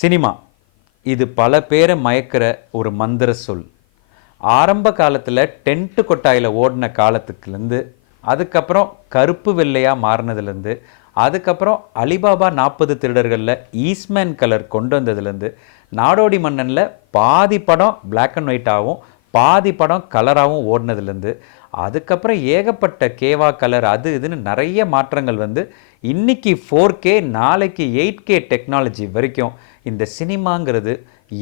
Cinema இது பல பேரை மயக்கிற ஒரு மந்திர சொல். ஆரம்ப காலத்தில் டென்ட்டு கொட்டாயில் ஓடின காலத்துக்குலேருந்து, அதுக்கப்புறம் கருப்பு வெள்ளையாக மாறினதுலேருந்து, அதுக்கப்புறம் அலிபாபா 40 திருடர்களில் ஈஸ்ட்மேன் கலர் கொண்டு வந்ததுலேருந்து, நாடோடி மன்னனில் பாதி படம் பிளாக் அண்ட் ஒயிட்டாகவும் பாதி படம் கலராகவும் ஓடினதுலேருந்து, அதுக்கப்புறம் ஏகப்பட்ட கேவா கலர் அது இதுன்னு நிறைய மாற்றங்கள் வந்து இன்னைக்கு 4K நாளைக்கு 8K டெக்னாலஜி வரைக்கும் இந்த சினிமாங்கிறது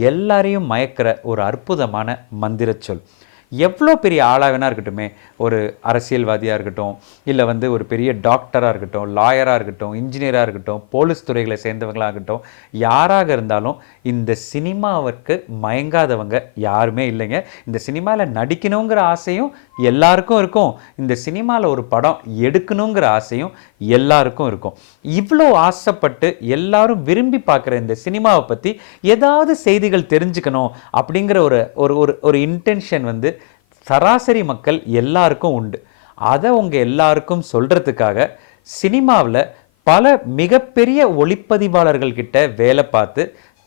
எல்லாரையும் மயக்கிற ஒரு அற்புதமான மந்திர சொல். எவ்வளோ பெரிய ஆளாக வேணா இருக்கட்டுமே, ஒரு அரசியல்வாதியாக இருக்கட்டும், இல்லை வந்து ஒரு பெரிய டாக்டராக இருக்கட்டும், லாயராக இருக்கட்டும், இன்ஜினியராக இருக்கட்டும், போலீஸ் துறைகளை சேர்ந்தவங்களாக இருக்கட்டும், யாராக இருந்தாலும் இந்த சினிமாவிற்கு மயங்காதவங்க யாருமே இல்லைங்க. இந்த சினிமாவில் நடிக்கணுங்கிற ஆசையும் எல்லாருக்கும் இருக்கும், இந்த சினிமாவில் ஒரு படம் எடுக்கணுங்கிற ஆசையும் எல்லாருக்கும் இருக்கும். இவ்வளோ ஆசைப்பட்டு எல்லாரும் விரும்பி பார்க்குற இந்த சினிமாவை பற்றி ஏதாவது செய்திகள் தெரிஞ்சுக்கணும் அப்படிங்கிற ஒரு இன்டென்ஷன் வந்து சராசரி மக்கள் எல்லாருக்கும் உண்டு. அதை உங்கள் எல்லாருக்கும் சொல்கிறதுக்காக சினிமாவில் பல மிகப்பெரிய ஒளிப்பதிவாளர்கள் கிட்ட வேலை பார்த்து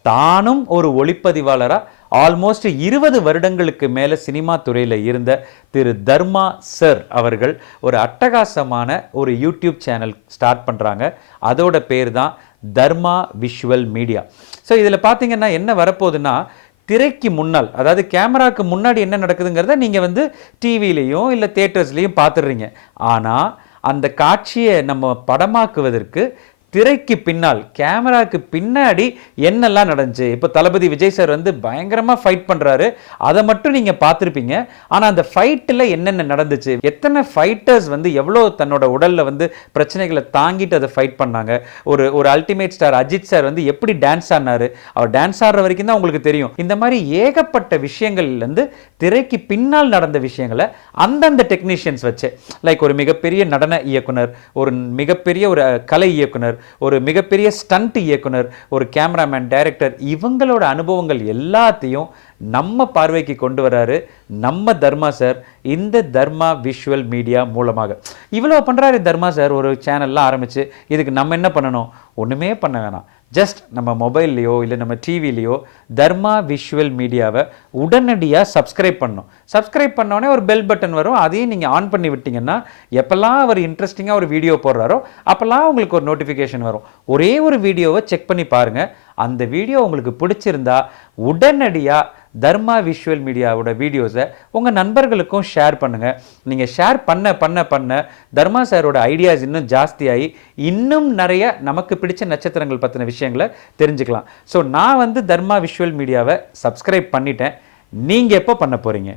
தானும் ஒரு ஒளிப்பதிவாளராக ஆல்மோஸ்ட் 20 வருடங்களுக்கு மேலே சினிமா துறையில் இருந்த திரு தர்மா சார் அவர்கள் ஒரு அட்டகாசமான ஒரு யூடியூப் சேனல் ஸ்டார்ட் பண்ணுறாங்க. அதோட பேர் தான் தர்மா விஷுவல் மீடியா. ஸோ இதில் பார்த்தீங்கன்னா என்ன வரப்போகுதுன்னா, திரைக்கு முன்னால், அதாவது கேமராவுக்கு முன்னாடி என்ன நடக்குதுங்கிறத நீங்கள் வந்து டிவிலையும் இல்லை தியேட்டர்ஸ்லையும் பார்த்துடுறீங்க. ஆனால் அந்த காட்சியை நம்ம படமாக்குவதற்கு திரைக்கு பின்னால், கேமராவுக்கு பின்னாடி என்னெல்லாம் நடந்துச்சு. இப்போ தளபதி விஜய் சார் வந்து பயங்கரமாக ஃபைட் பண்ணுறாரு, அதை மட்டும் நீங்கள் பார்த்துருப்பீங்க. ஆனால் அந்த ஃபைட்டில் என்னென்ன நடந்துச்சு, எத்தனை ஃபைட்டர்ஸ் வந்து எவ்வளோ தன்னோட உடலில் வந்து பிரச்சனைகளை தாங்கிட்டு அதை ஃபைட் பண்ணாங்க. ஒரு அல்டிமேட் ஸ்டார் அஜித் சார் வந்து எப்படி டான்ஸ் ஆடினாரு, அவர் டான்ஸ் ஆடுற வரைக்கும் தான் உங்களுக்கு தெரியும். இந்த மாதிரி ஏகப்பட்ட விஷயங்கள்லேருந்து திரைக்கு பின்னால் நடந்த விஷயங்களை அந்தந்த டெக்னீஷியன்ஸ் வச்சு, லைக் ஒரு மிகப்பெரிய நடன இயக்குனர், ஒரு மிகப்பெரிய ஒரு கலை இயக்குனர், ஒரு மிகப்பெரிய ஸ்டண்ட் இயக்குனர், ஒரு கேமராமேன், டைரக்டர், இவங்களோட அனுபவங்கள் எல்லாத்தையும் நம்ம பார்வைக்கு கொண்டு வராரு நம்ம தர்மா சார் இந்த தர்மா விஷுவல் மீடியா மூலமாக. இவ்வளோ பண்ணுறாரு தர்மா சார், ஒரு சேனல்லாம் ஆரம்பித்து. இதுக்கு நம்ம என்ன பண்ணணும்? ஒன்றுமே பண்ண வேணாம். ஜஸ்ட் நம்ம மொபைல்லையோ இல்லை நம்ம டிவிலையோ தர்மா விஷுவல் மீடியாவை உடனடியாக சப்ஸ்கிரைப் பண்ணணும். சப்ஸ்கிரைப் பண்ணோடனே ஒரு பெல் பட்டன் வரும், அதையும் நீங்கள் ஆன் பண்ணி விட்டீங்கன்னா எப்போல்லாம் அவர் இன்ட்ரெஸ்டிங்காக ஒரு வீடியோ போடுறாரோ அப்போல்லாம் உங்களுக்கு ஒரு நோட்டிஃபிகேஷன் வரும். ஒரே ஒரு வீடியோவை செக் பண்ணி பாருங்கள். அந்த வீடியோ உங்களுக்கு பிடிச்சிருந்தா உடனடியாக தர்மா விஷுவல் மீடியாவோட வீடியோஸை உங்கள் நண்பர்களுக்கும் ஷேர் பண்ணுங்கள். நீங்கள் ஷேர் பண்ண பண்ண பண்ண தர்மா சாரோட ஐடியாஸ் இன்னும் ஜாஸ்தியாகி இன்னும் நிறைய நமக்கு பிடிச்ச நட்சத்திரங்கள் பற்றின விஷயங்களை தெரிஞ்சுக்கலாம். ஸோ நான் வந்து தர்மா விஷுவல் மீடியாவை சப்ஸ்கிரைப் பண்ணிட்டேன். நீங்கள் எப்போ பண்ண போகிறீங்க?